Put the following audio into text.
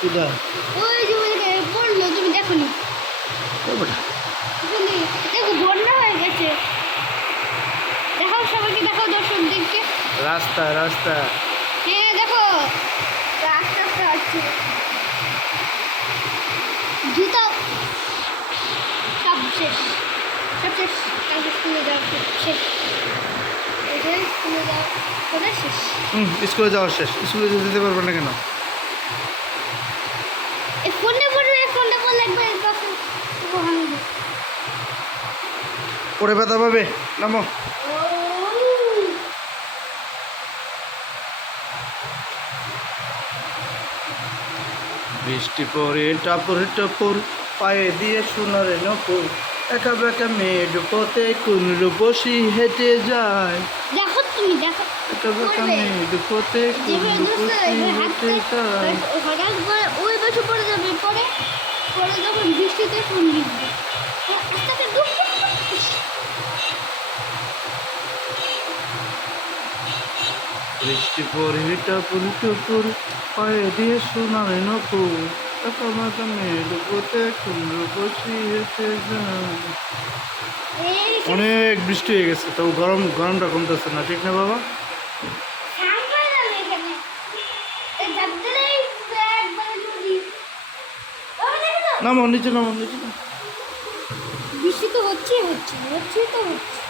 কোথায়? ওই যে ওইদিকে পড়লো, তুমি দেখোনি? ও বেটা, দেখো বন্যা হয়ে গেছে। দেখাও সবাইকে, দেখাও দর্শকদেরকে। রাস্তা রাস্তা। হ্যাঁ দেখো রাস্তা আছে, জুতো সব শেষ, সব শেষ। কালকে স্কুলে যাওয়া শেষ, এটাই স্কুলে যাওয়া করে শেষ। স্কুলে যাওয়া শেষ। স্কুলে যেতে পারবে না কেন? এই ফোনটা পড়লে, ফোনটা পড়লে একবার তখন পরে ব্যথা পাবে, নামো। বৃষ্টি পরে টাপুর টাপুর, পায়ে দিয়ে সোনার নপুর, একা বেকা মেঘ পথে কোন রূপসী হেঁটে যায়। দেখো তুমি দেখো, একা বেকা মেঘ পথে কোন রূপসী হেঁটে যায়। হঠাৎ করে ওই বছর পড়ে যাবে, পরে পরে যখন বৃষ্টিতে ফোন লিখবে আস্তে ডুব। বৃষ্টি পরে টাপুর টুপুর, পায়ে দিয়ে সোনার নপুর, একা বেকা মেঘ পথে কোন রূপসী হেঁটে যায়। অনেক বৃষ্টি হয়ে গেছে, তো গরমটা কমতেছে না, ঠিক না বাবা? নামো নিচে, নামো নিচে। বৃষ্টি তো হচ্ছে হচ্ছে হচ্ছে তো হচ্ছে।